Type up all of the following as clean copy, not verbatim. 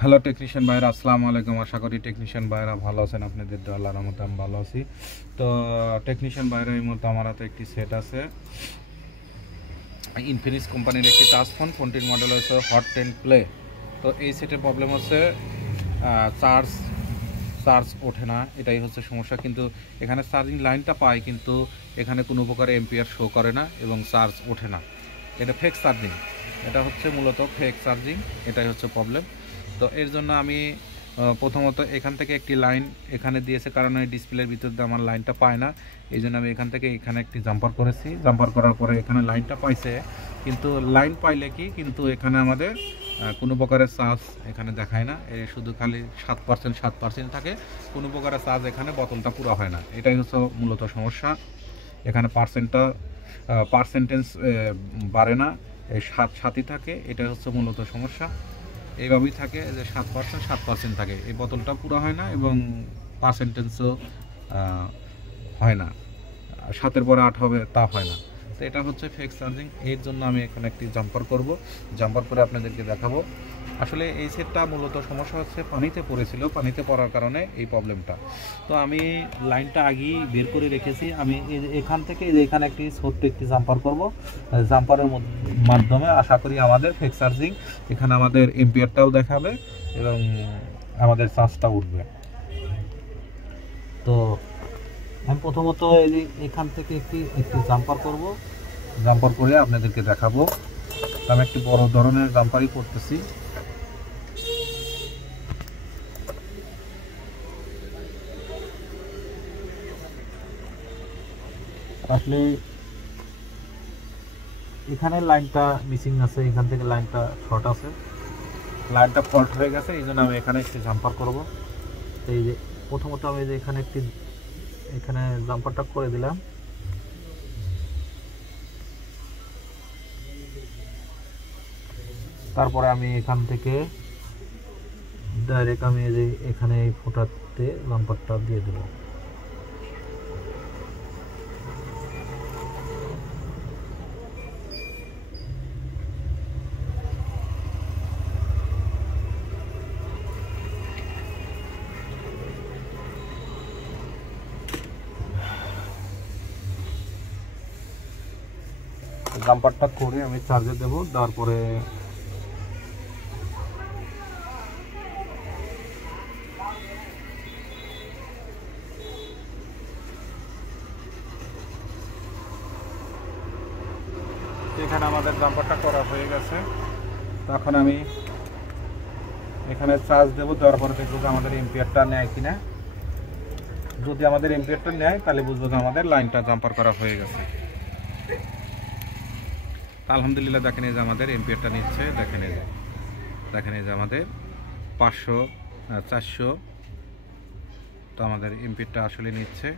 Hello technician ভাইরা, আসসালামু আলাইকুম। আশা করি টেকনিশিয়ান ভাইরা ভালো আছেন। আপনাদের দোয়া আল্লাহর রহমতে আমি ভালো আছি। তো টেকনিশিয়ান ভাইরা, এই মুহূর্তে আমার হাতে একটি সেট আছে, ইনফিনিক্স কোম্পানির একটি টাচ ফোনটির মডেল হচ্ছে হট 10 প্লে। তো এই সেটের প্রবলেম হচ্ছে চার্জ ওঠে না, এটাই হচ্ছে সমস্যা। কিন্তু এখানে চার্জিং লাইনটা পাই, কিন্তু এখানে কোনো প্রকারে এম্পিয়ার শো করে না এবং চার্জ ওঠে না। এটা ফেক চার্জিং, এটা হচ্ছে মূলত ফেক চার্জিং, এটাই হচ্ছে প্রবলেম। তো এর জন্য আমি প্রথমত এখান থেকে একটি লাইন এখানে দিয়েছে, কারণ এই ডিসপ্লের ভিতর দিয়ে আমার লাইনটা পায় না। এই জন্য আমি এখান থেকে এখানে একটি জাম্পার করেছি। জাম্পার করার পরে এখানে লাইনটা পাইছে, কিন্তু লাইন পাইলে কি, কিন্তু এখানে আমাদের কোনো প্রকারের চার্জ এখানে দেখায় না। শুধু খালি 7% থাকে, কোনো প্রকারের চার্জ এখানে বোতলটা পুরো হয় না। এটাই হচ্ছে মূলত সমস্যা। এখানে পার্সেন্টেজ বাড়ে না, এই 7 থাকে, এটাই হচ্ছে মূলত সমস্যা। এইভাবেই থাকে যে 7% থাকে, এই বোতলটা পুরো হয় না এবং পার্সেন্টেজও হয় না, 7-এর পরে 8 হবে তা হয় না। তো এটা হচ্ছে ফেক চার্জিং। এর জন্য আমি এখানে একটি জাম্পার করব, জাম্পার করে আপনাদেরকে দেখাবো। আসলে এই সেটটা মূলত সমস্যা হচ্ছে পানিতে পড়েছিল, পানিতে পড়ার কারণে এই প্রবলেমটা। তো আমি লাইনটা আগেই বের করে রেখেছি। আমি এখান থেকে এখানে একটি ছোট্ট একটি জাম্পার করব। জাম্পারের মাধ্যমে আশা করি আমাদের ফেক চার্জিং, এখানে আমাদের এম্পিয়ারটাও দেখাবে এবং আমাদের চার্জটা উঠবে। তো আমি প্রথমত এই যে এখান থেকে একটি জাম্পার করব, জাম্পার করে আপনাদেরকে দেখাবো। আমি একটি বড় ধরনের জাম্পারই করতেছি। আসলে এখানে লাইনটা মিসিং আছে, এখান থেকে লাইনটা শর্ট আছে, লাইনটা ফল্ট হয়ে গেছে। এই জন্য আমি এখানে একটি জাম্পার করব। তো এই যে প্রথমত আমি যে এখানে জাম্পারটা করে দিলাম। তারপরে আমি এখান থেকে ডাইরেক্ট আমি এই যে এখানে এই ফোঁটাতে জাম্পারটা দিয়ে দেব। জাম্পারটা করে আমি চার্জে দেব। তারপরে এখানে আমাদের জাম্পারটা করা হয়ে গেছে। তখন আমি এখানে চার্জ দেবো, দেওয়ার পরে দেখবো যে আমাদের এম্পিয়ারটা নেয় কিনা। যদি আমাদের এম্পিয়ারটা নেয় তাহলে বুঝবো যে আমাদের লাইনটা জাম্পার করা হয়ে গেছে। আলহামদুলিল্লাহ, দেখেন এই যে আমাদের এম্পিয়ারটা নিচ্ছে। দেখেন এই যে আমাদের 500 400, তো আমাদের এম্পিয়ারটা আসলে নিচ্ছে।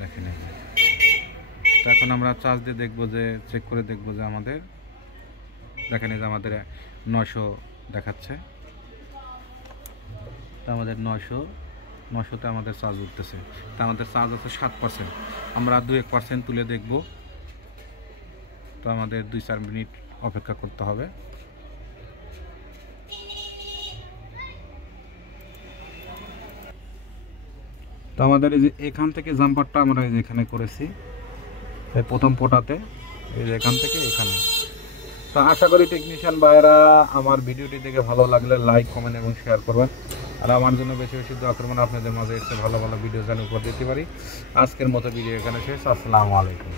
দেখেন এই যে, তো এখন আমরা চার্জ দিয়ে দেখবো, যে চেক করে দেখবো যে আমাদের, দেখেন এই যে আমাদের 900 দেখাচ্ছে। তো আমাদের 900তে আমাদের চার্জ উঠতেছে। তো আমাদের চার্জ আছে 7%। আমরা 2-1% তুলে দেখব। তো আমাদের 2-4 মিনিট অপেক্ষা করতে হবে। তো আমাদের এই যে এখান থেকে জাম্পারটা আমরা এই যে এখানে করেছি, এই প্রথম পোটাতে, এই যে এখান থেকে এখানে। তো আশা করি টেকনিশিয়ান ভাইরা আমার ভিডিওটি দেখে ভালো লাগলে লাইক, কমেন্ট এবং শেয়ার করবেন। আর আমার জন্য বেশি বেশি দোয়া করবেন, আপনাদের মাঝে এসে ভালো ভালো ভিডিও যেন উপহার দিতে পারি। আজকের মতো ভিডিও এখানে শেষ। আসসালামু আলাইকুম।